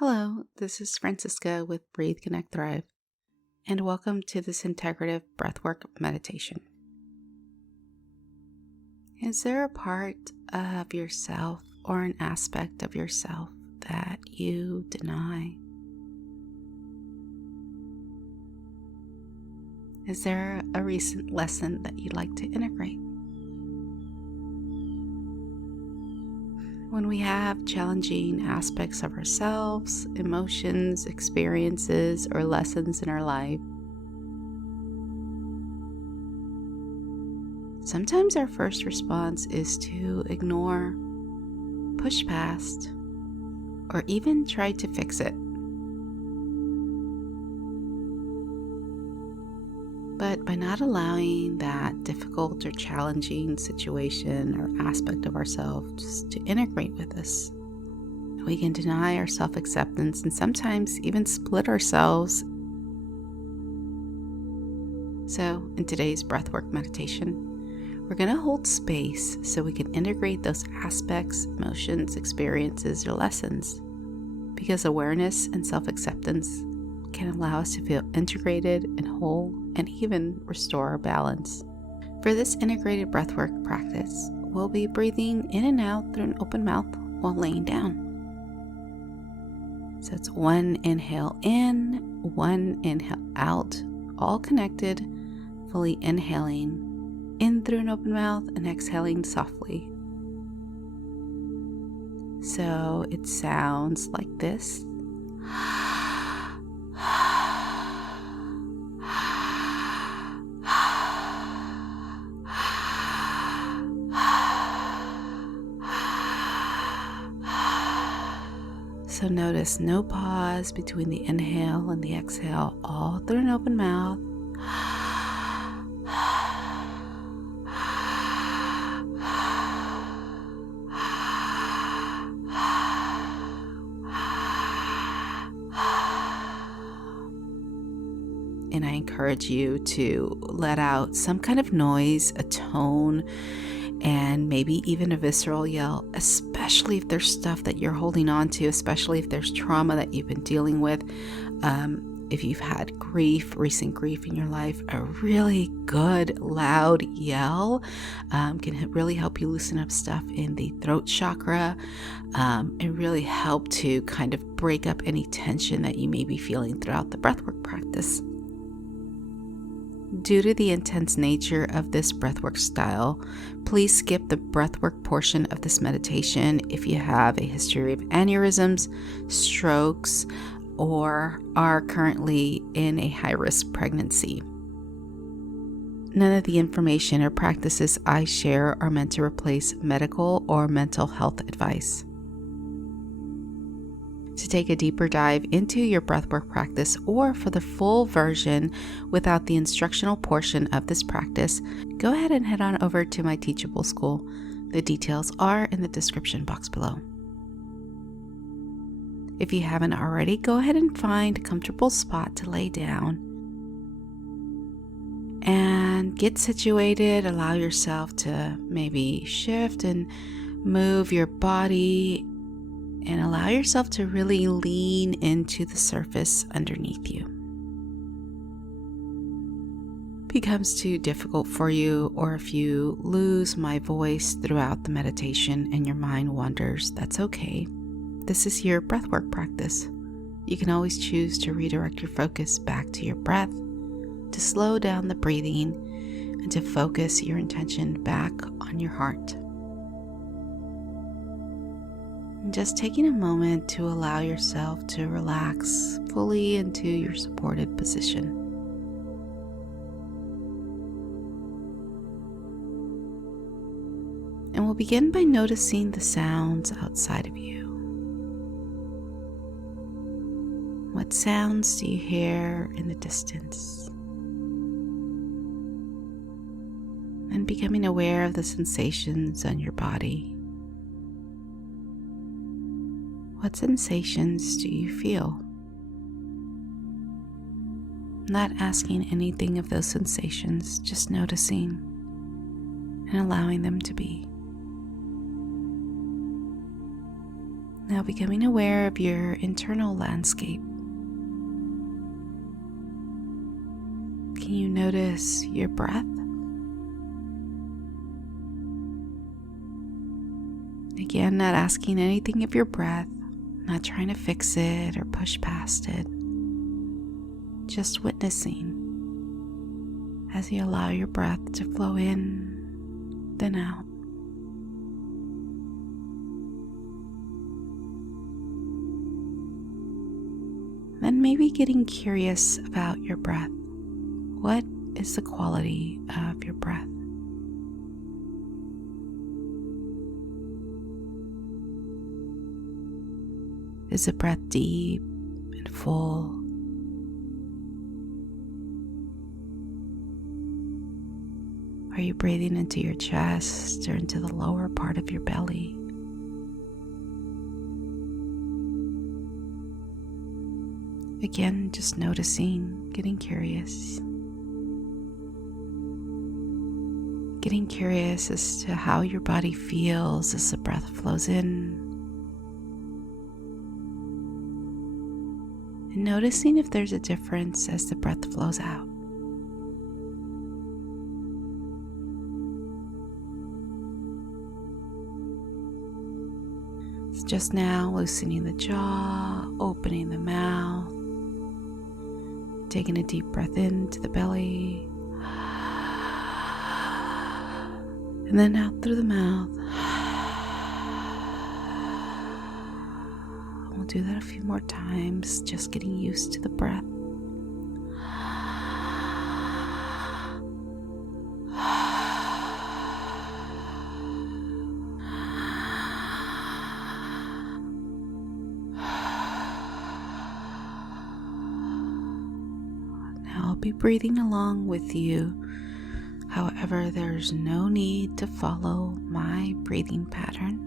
Hello, this is Francisca with Breathe, Connect, Thrive, and welcome to this integrative breathwork meditation. Is there a part of yourself or an aspect of yourself that you deny? Is there a recent lesson that you'd like to integrate? When we have challenging aspects of ourselves, emotions, experiences, or lessons in our life, sometimes our first response is to ignore, push past, or even try to fix it. But by not allowing that difficult or challenging situation or aspect of ourselves to integrate with us, we can deny our self-acceptance and sometimes even split ourselves. So in today's breathwork meditation, we're going to hold space so we can integrate those aspects, emotions, experiences, or lessons, because awareness and self-acceptance can allow us to feel integrated and whole and even restore our balance. For this integrated breathwork practice, we'll be breathing in and out through an open mouth while laying down. So it's one inhale in, one inhale out, all connected, fully inhaling in through an open mouth and exhaling softly. So it sounds like this. So notice no pause between the inhale and the exhale, all through an open mouth. And I encourage you to let out some kind of noise, a tone, and maybe even a visceral yell, especially if there's stuff that you're holding on to, especially if there's trauma that you've been dealing with. If you've had recent grief in your life, a really good loud yell can really help you loosen up stuff in the throat chakra and really help to kind of break up any tension that you may be feeling throughout the breathwork practice. Due to the intense nature of this breathwork style, please skip the breathwork portion of this meditation if you have a history of aneurysms, strokes, or are currently in a high-risk pregnancy. None of the information or practices I share are meant to replace medical or mental health advice. To take a deeper dive into your breathwork practice, or for the full version without the instructional portion of this practice, go ahead and head on over to my Teachable School. The details are in the description box below. If you haven't already, go ahead and find a comfortable spot to lay down and get situated. Allow yourself to maybe shift and move your body, and allow yourself to really lean into the surface underneath you. Becomes too difficult for you, or if you lose my voice throughout the meditation and your mind wanders, that's okay. This is your breathwork practice. You can always choose to redirect your focus back to your breath, to slow down the breathing, and to focus your intention back on your heart. Just taking a moment to allow yourself to relax fully into your supported position. And we'll begin by noticing the sounds outside of you. What sounds do you hear in the distance? And becoming aware of the sensations on your body. What sensations do you feel? Not asking anything of those sensations, just noticing and allowing them to be. Now becoming aware of your internal landscape. Can you notice your breath? Again, not asking anything of your breath, not trying to fix it or push past it. Just witnessing as you allow your breath to flow in, then out. Then maybe getting curious about your breath. What is the quality of your breath? Is the breath deep and full? Are you breathing into your chest or into the lower part of your belly? Again, just noticing, getting curious. Getting curious as to how your body feels as the breath flows in. And noticing if there's a difference as the breath flows out. It's just now loosening the jaw, opening the mouth, taking a deep breath into the belly, and then out through the mouth. We'll do that a few more times, just getting used to the breath. Now I'll be breathing along with you. However, there's no need to follow my breathing pattern.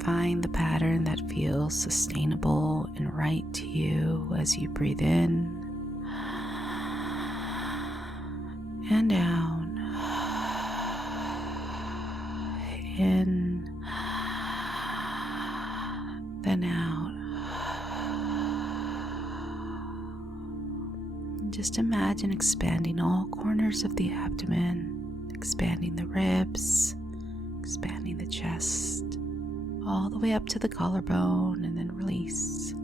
Find the pattern that feels sustainable and right to you as you breathe in and out. In, then out. Just imagine expanding all corners of the abdomen, expanding the ribs, expanding the chest, all the way up to the collarbone, and then release.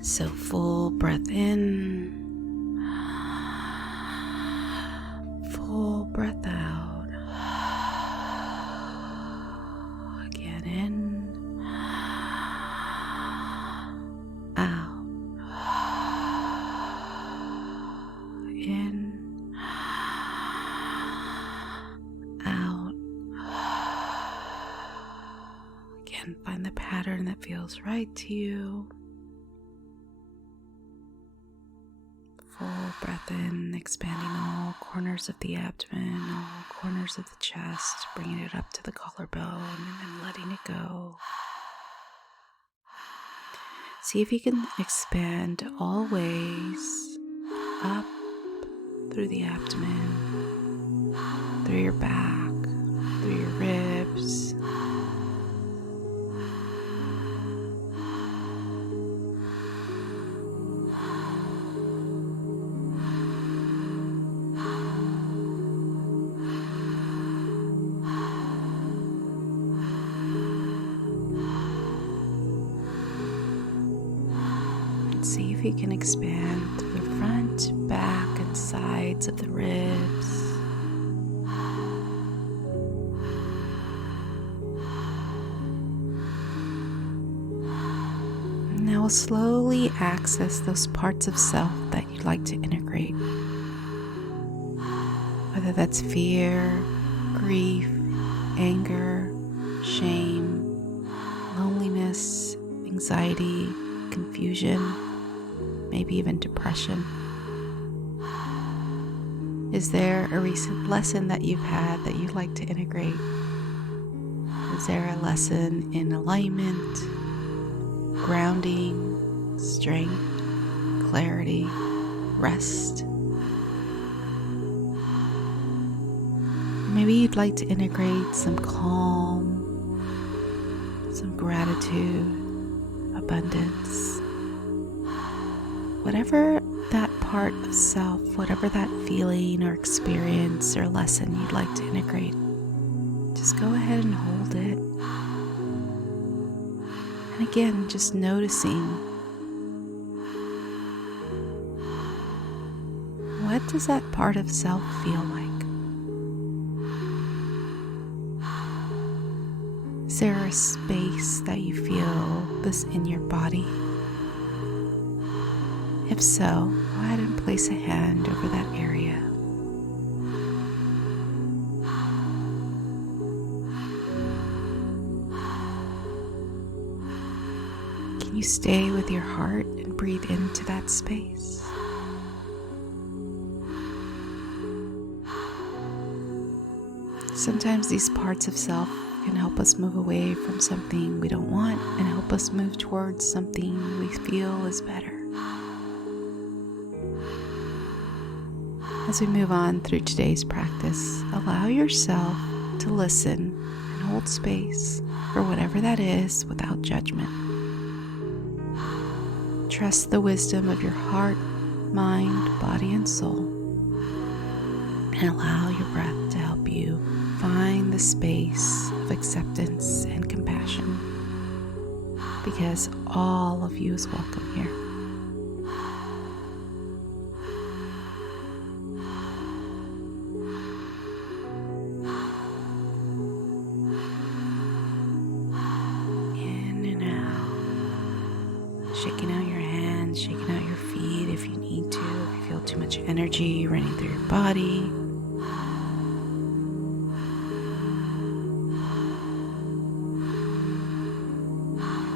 So full breath in, full breath out. Again in, out. In, out. Again, find the pattern that feels right to you. Full breath in, expanding all corners of the abdomen, all corners of the chest, bringing it up to the collarbone, and then letting it go. See if you can expand all ways up through the abdomen, through your back, through your ribs. See if you can expand through the front, back, and sides of the ribs. Now we'll slowly access those parts of self that you'd like to integrate. Whether that's fear, grief, anger, shame, loneliness, anxiety, confusion, maybe even depression. Is there a recent lesson that you've had that you'd like to integrate? Is there a lesson in alignment, grounding, strength, clarity, rest? Maybe you'd like to integrate some calm, some gratitude, abundance. Whatever that part of self, whatever that feeling or experience or lesson you'd like to integrate, just go ahead and hold it. And again, just noticing, what does that part of self feel like? Is there a space that you feel this in your body? If so, go ahead and place a hand over that area. Can you stay with your heart and breathe into that space? Sometimes these parts of self can help us move away from something we don't want and help us move towards something we feel is better. As we move on through today's practice, allow yourself to listen and hold space for whatever that is without judgment. Trust the wisdom of your heart, mind, body, and soul, and allow your breath to help you find the space of acceptance and compassion, because all of you is welcome here. In and out, shaking out your hands, shaking out your feet if you need to, if you feel too much energy running through your body.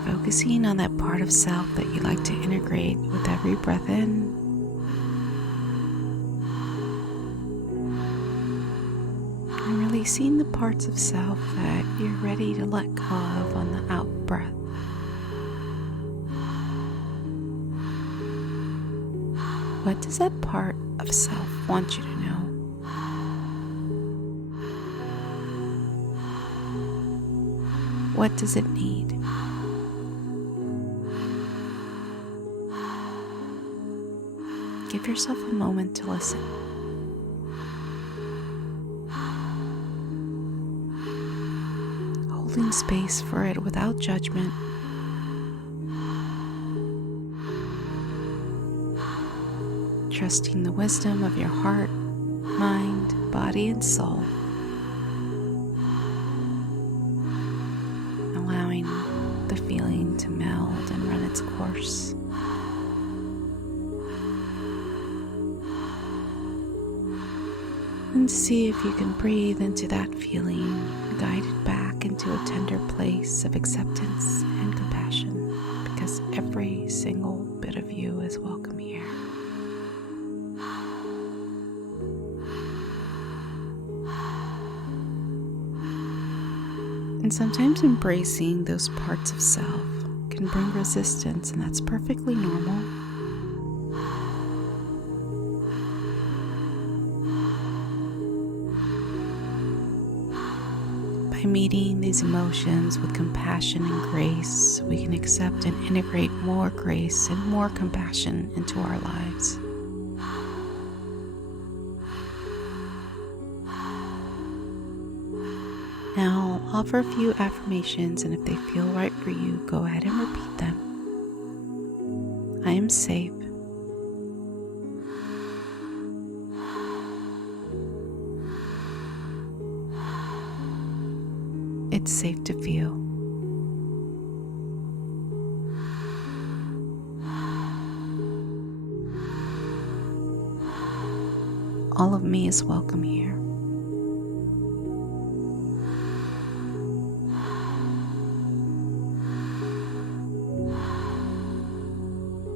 Focusing on that part of self that you like to integrate with every breath in and releasing the parts of self that you're ready to let go of on the out breath. What does that part of self want you to know? What does it need? Give yourself a moment to listen. Holding space for it without judgment. Trusting the wisdom of your heart, mind, body, and soul. Allowing the feeling to meld and run its course. And see if you can breathe into that feeling and guide it back into a tender place of acceptance and compassion, because every single bit of you is welcome here. And sometimes embracing those parts of self can bring resistance, and that's perfectly normal. By meeting these emotions with compassion and grace, we can accept and integrate more grace and more compassion into our lives. Now, I'll offer a few affirmations, and if they feel right for you, go ahead and repeat them. I am safe. It's safe to feel. All of me is welcome here.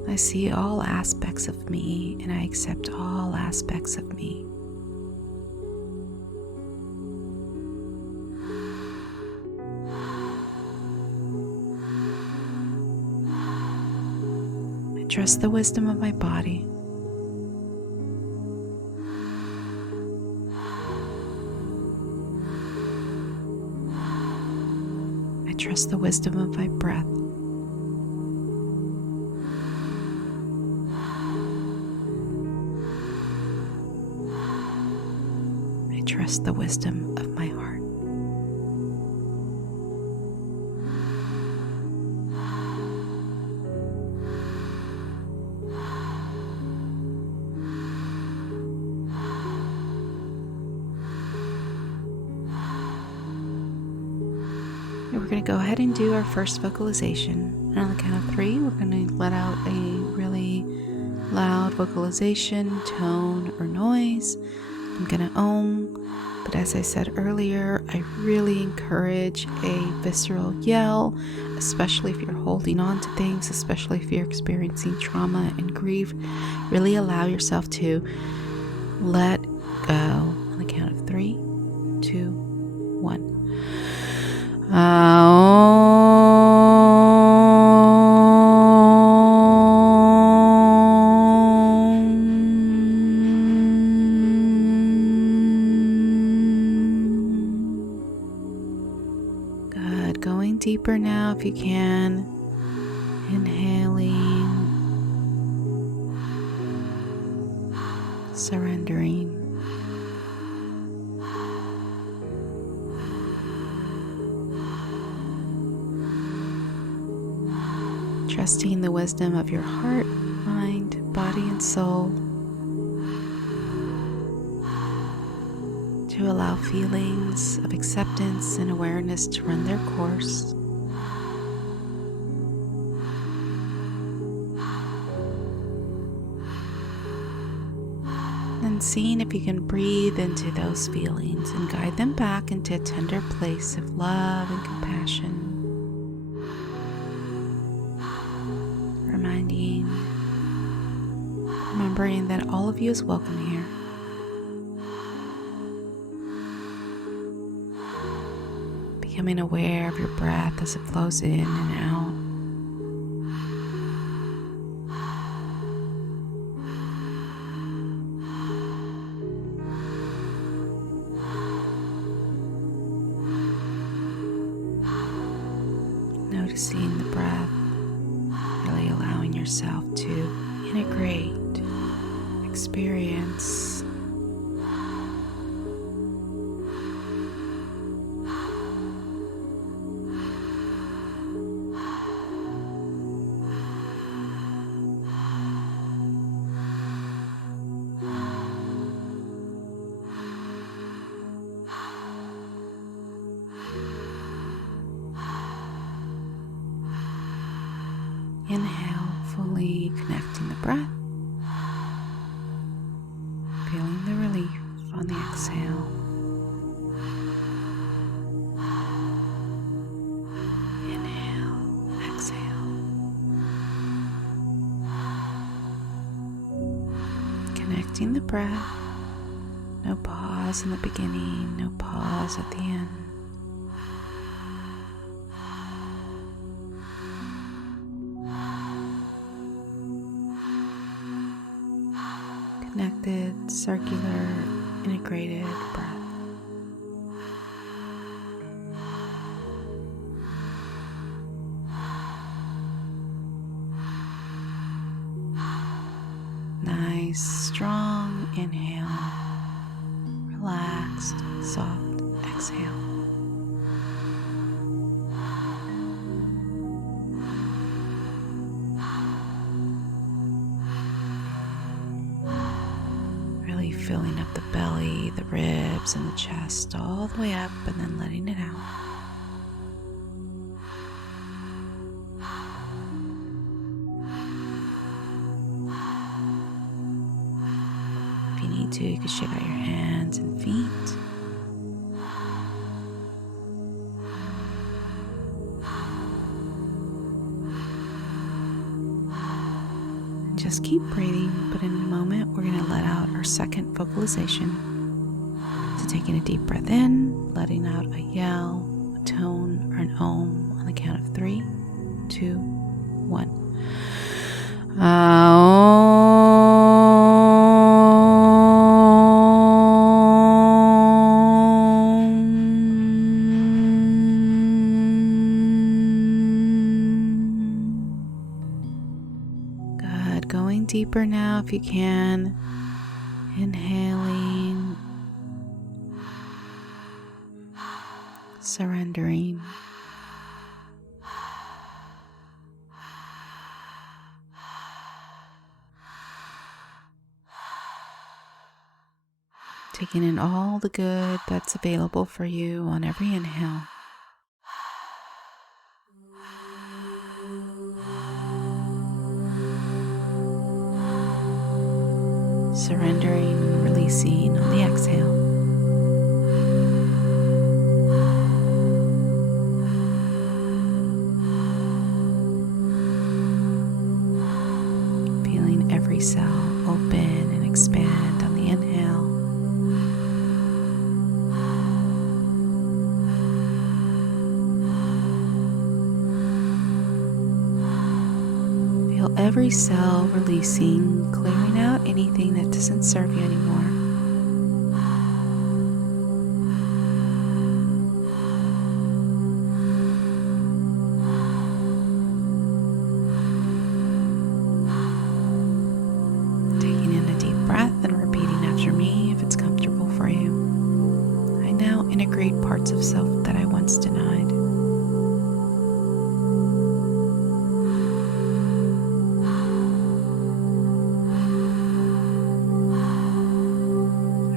I see all aspects of me, and I accept all aspects of me. I trust the wisdom of my body. I trust the wisdom of my breath. I trust the wisdom of my heart. We're going to go ahead and do our first vocalization. And on the count of 3, we're going to let out a really loud vocalization, tone, or noise. I'm going to but as I said earlier, I really encourage a visceral yell, especially if you're holding on to things, especially if you're experiencing trauma and grief. Really allow yourself to let go on the count of 3, 2, 1. Good. Going deeper now if you can. Inhaling. Surrendering. Trusting the wisdom of your heart, mind, body, and soul to allow feelings of acceptance and awareness to run their course. And seeing if you can breathe into those feelings and guide them back into a tender place of love and compassion. Remembering that all of you is welcome here. Becoming aware of your breath as it flows in and out. Noticing the breath, really allowing yourself to integrate, experience, inhale, fully connecting the breath. Feeling the relief on the exhale. Inhale, exhale. Connecting the breath. No pause in the beginning, no pause at the end. Connected, circular, integrated breath. Nice, strong inhale. Relaxed, soft exhale. Filling up the belly, the ribs, and the chest all the way up, and then letting it out. If you need to, you can shake out your hands and feet. Just keep breathing, but in a moment we're going to let out our second vocalization. So taking a deep breath in, letting out a yell, a tone, or an om on the count of 3, 2, 1. deeper now if you can. Inhaling, surrendering. Taking in all the good that's available for you on every inhale. Surrendering and releasing on the exhale. Feeling every cell open and expand on the inhale. Feel every cell releasing, clearing out anything that doesn't serve you anymore. Taking in a deep breath and repeating after me if it's comfortable for you. I now integrate parts of self that I once denied.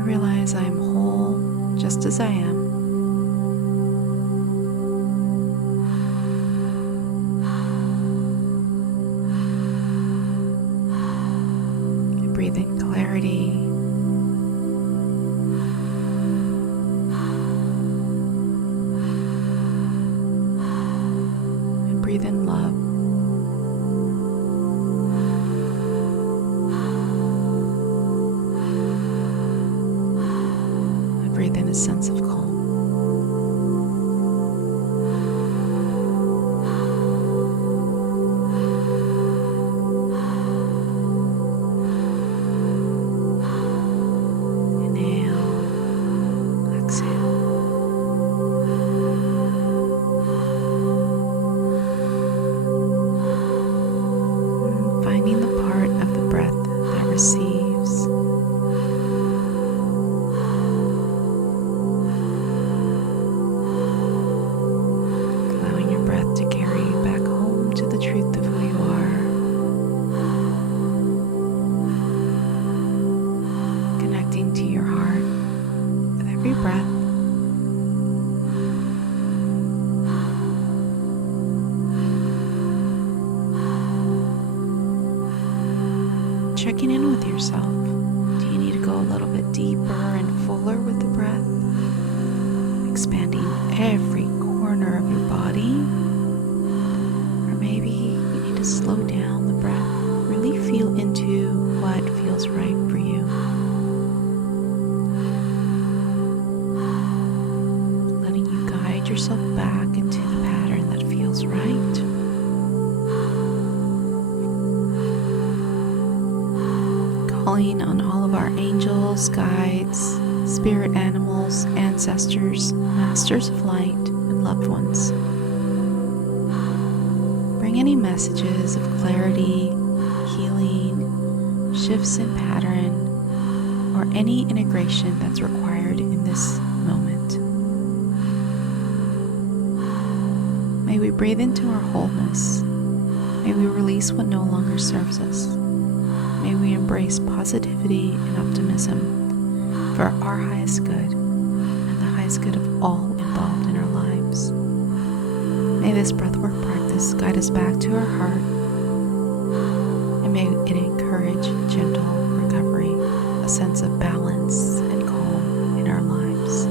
Realize I am whole just as I am. I breathe in clarity. And breathe in love. Breathe in a sense of calm. Inhale, exhale. Finding the part of the breath that receives. Truth of who you are, connecting to your heart with every breath. Checking in with yourself. Do you need to go a little bit deeper and fuller with the breath? Expanding every corner of your body. Maybe you need to slow down the breath, really feel into what feels right for you. Letting you guide yourself back into the pattern that feels right. Calling on all of our angels, guides, spirit animals, ancestors, masters of light, and loved ones. Any messages of clarity, healing, shifts in pattern, or any integration that's required in this moment. May we breathe into our wholeness. May we release what no longer serves us. May we embrace positivity and optimism for our highest good and the highest good of all involved in our lives. May this breathwork practice guide us back to our heart, and may it encourage gentle recovery, a sense of balance and calm in our lives.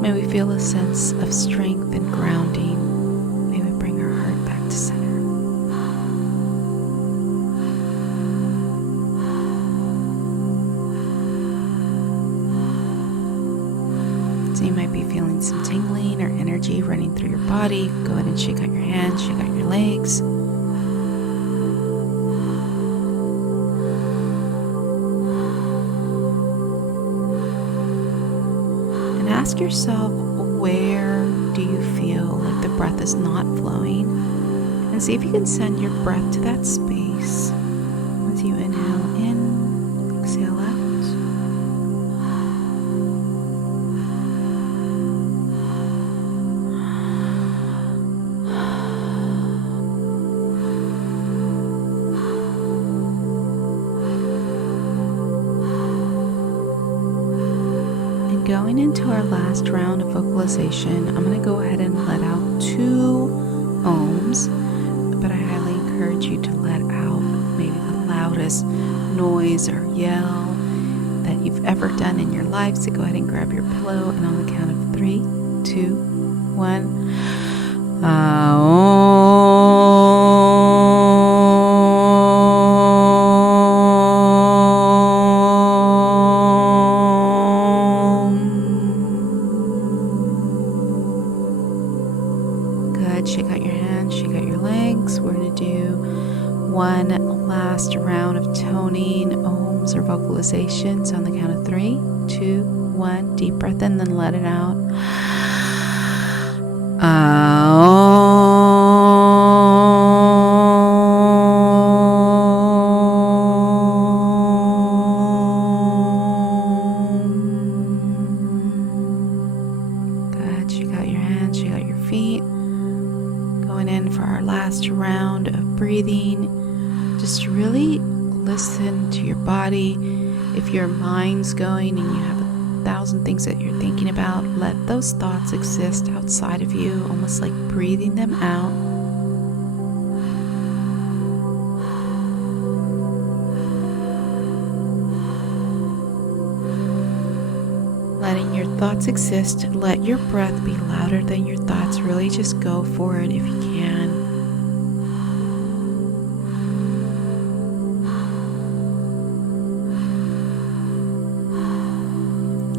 May we feel a sense of strength and grounding. May we bring our heart back to center. So you might be feeling some tingling or energy running through your body. Go ahead and shake out your hands, shake out your legs. And ask yourself, where do you feel like the breath is not flowing? And see if you can send your breath to that space. Once As you inhale in, exhale out. And going into our last round of vocalization, I'm going to go ahead and let out 2 ohms, but I highly encourage you to let out maybe the loudest noise or yell that you've ever done in your life. So go ahead and grab your pillow, and on the count of 3, 2, 1. Good. Shake out your hands, shake out your legs. We're going to do one last round of toning, ohms, or vocalizations on the count of 3, 2, 1. Deep breath in, then let it out. Good. Shake out your hands, shake out your feet. Going in for our last round of breathing. Just really listen to your body. If your mind's going and you have 1,000 things that you're thinking about, let those thoughts exist outside of you, almost like breathing them out. Letting your thoughts exist, let your breath be louder than your thoughts. Really just go for it if you can.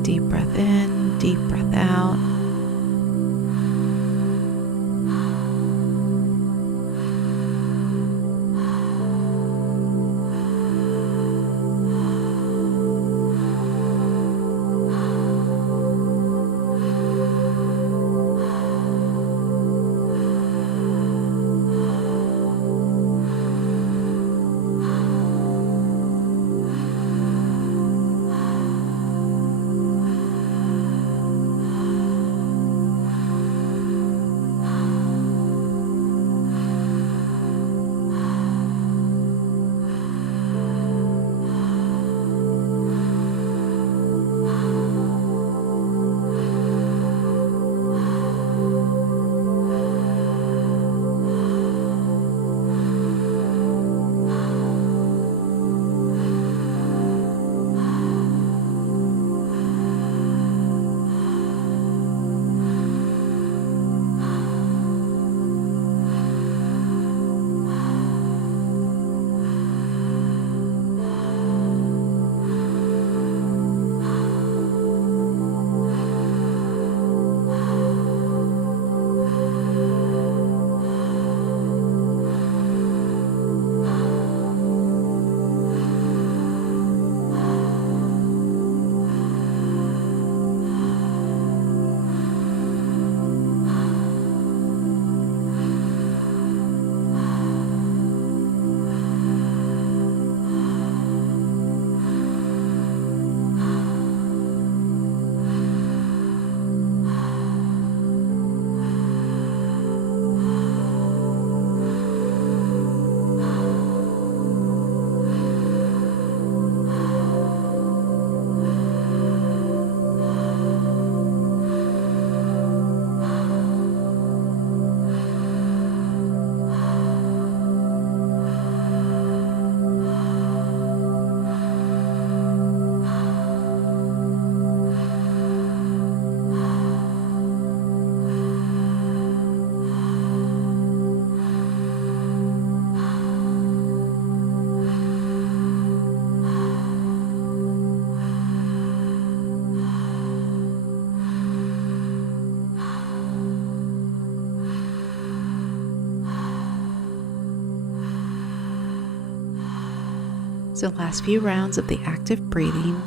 Deep breath in, deep breath out. So last few rounds of the active breathing.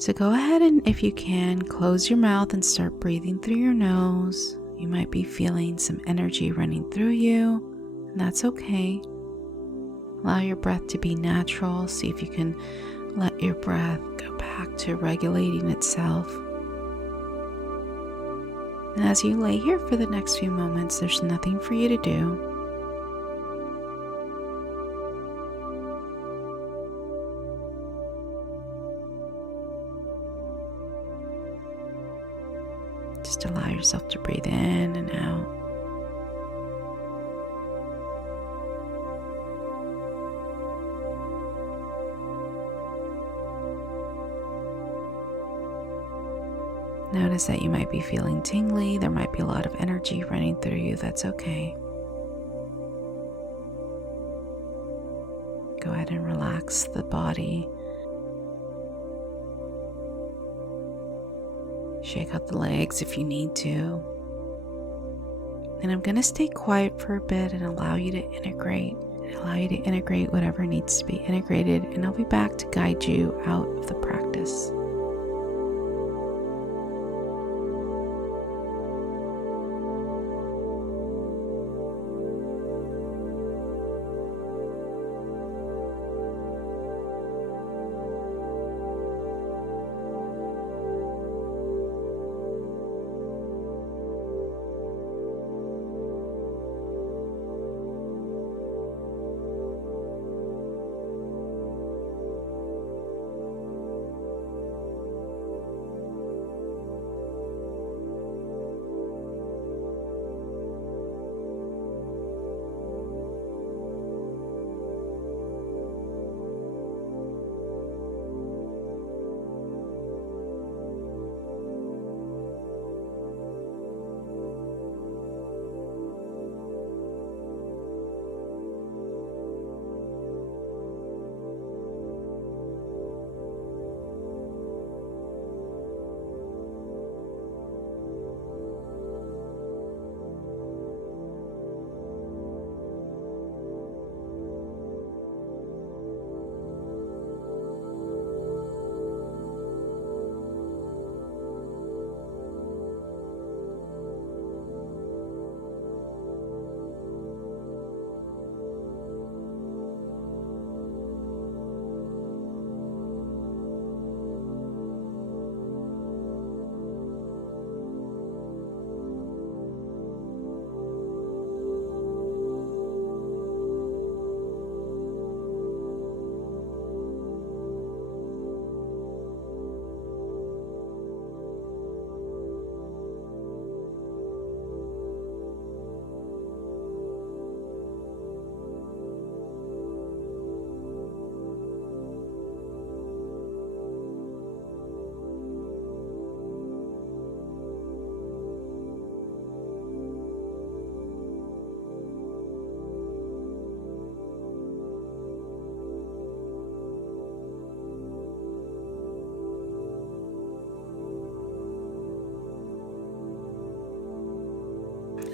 So go ahead and, if you can, close your mouth and start breathing through your nose. You might be feeling some energy running through you, and that's okay. Allow your breath to be natural. See if you can let your breath go back to regulating itself. And as you lay here for the next few moments, there's nothing for you to do. Just allow yourself to breathe in and out. Notice that you might be feeling tingly. There might be a lot of energy running through you. That's okay. Go ahead and relax the body. Shake out the legs if you need to. And I'm going to stay quiet for a bit and allow you to integrate. Whatever needs to be integrated. And I'll be back to guide you out of the practice.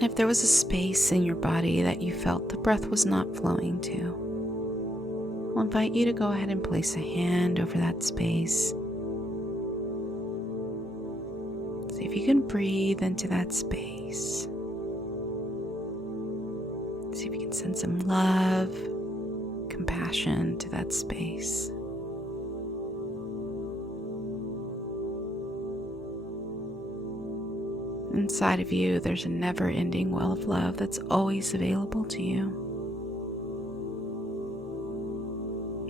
If there was a space in your body that you felt the breath was not flowing to, I'll invite you to go ahead and place a hand over that space. See if you can breathe into that space. See if you can send some love, compassion to that space. Inside of you, there's a never-ending well of love that's always available to you.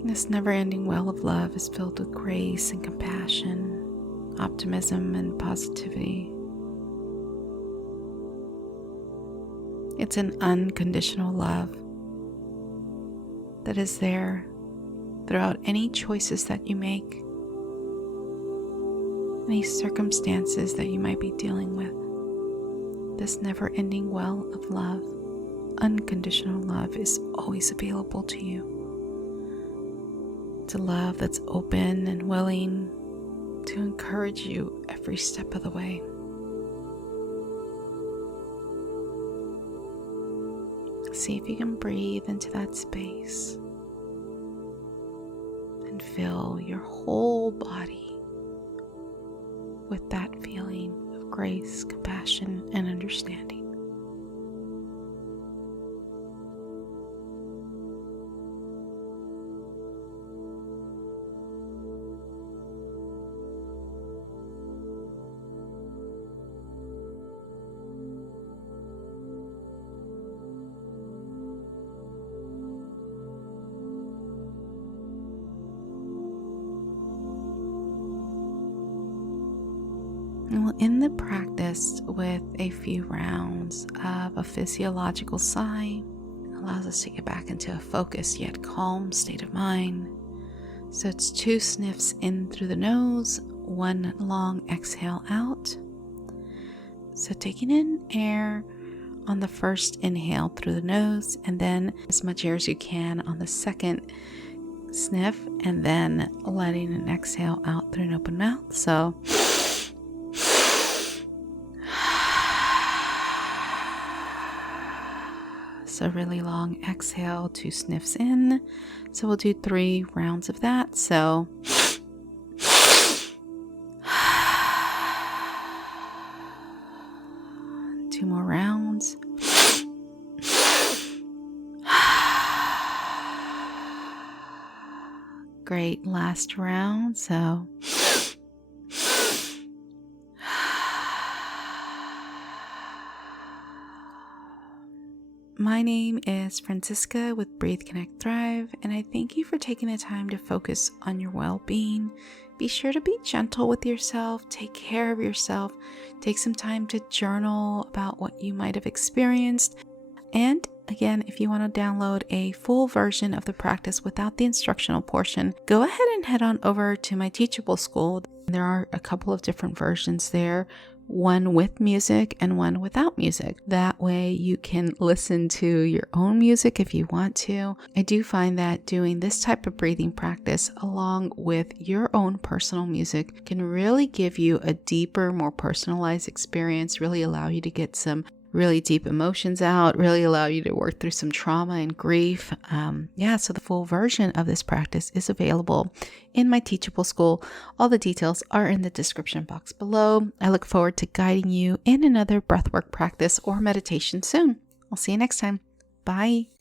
This never-ending well of love is filled with grace and compassion, optimism and positivity. It's an unconditional love that is there throughout any choices that you make, any circumstances that you might be dealing with. This never-ending well of love, unconditional love, is always available to you. It's a love that's open and willing to encourage you every step of the way. See if you can breathe into that space and feel your whole body with that feeling of grace, compassion, and understanding. And we'll end the practice with a few rounds of a physiological sigh. It allows us to get back into a focused yet calm state of mind. So it's 2 sniffs in through the nose, 1 long exhale out. So taking in air on the first inhale through the nose, and then as much air as you can on the second sniff, and then letting an exhale out through an open mouth. So really long exhale, 2 sniffs in. So we'll do 3 rounds of that. So 2 more rounds. Great, last round. So my name is Francisca with Breathe, Connect, Thrive, and I thank you for taking the time to focus on your well-being. Be sure to be gentle with yourself, take care of yourself, take some time to journal about what you might have experienced. And again, if you want to download a full version of the practice without the instructional portion, go ahead and head on over to my Teachable School. There are a couple of different versions there. One with music and one without music. That way you can listen to your own music if you want to. I do find that doing this type of breathing practice along with your own personal music can really give you a deeper, more personalized experience, really allow you to get some really deep emotions out, really allow you to work through some trauma and grief. So the full version of this practice is available in my Teachable School. All the details are in the description box below. I look forward to guiding you in another breathwork practice or meditation soon. I'll see you next time. Bye.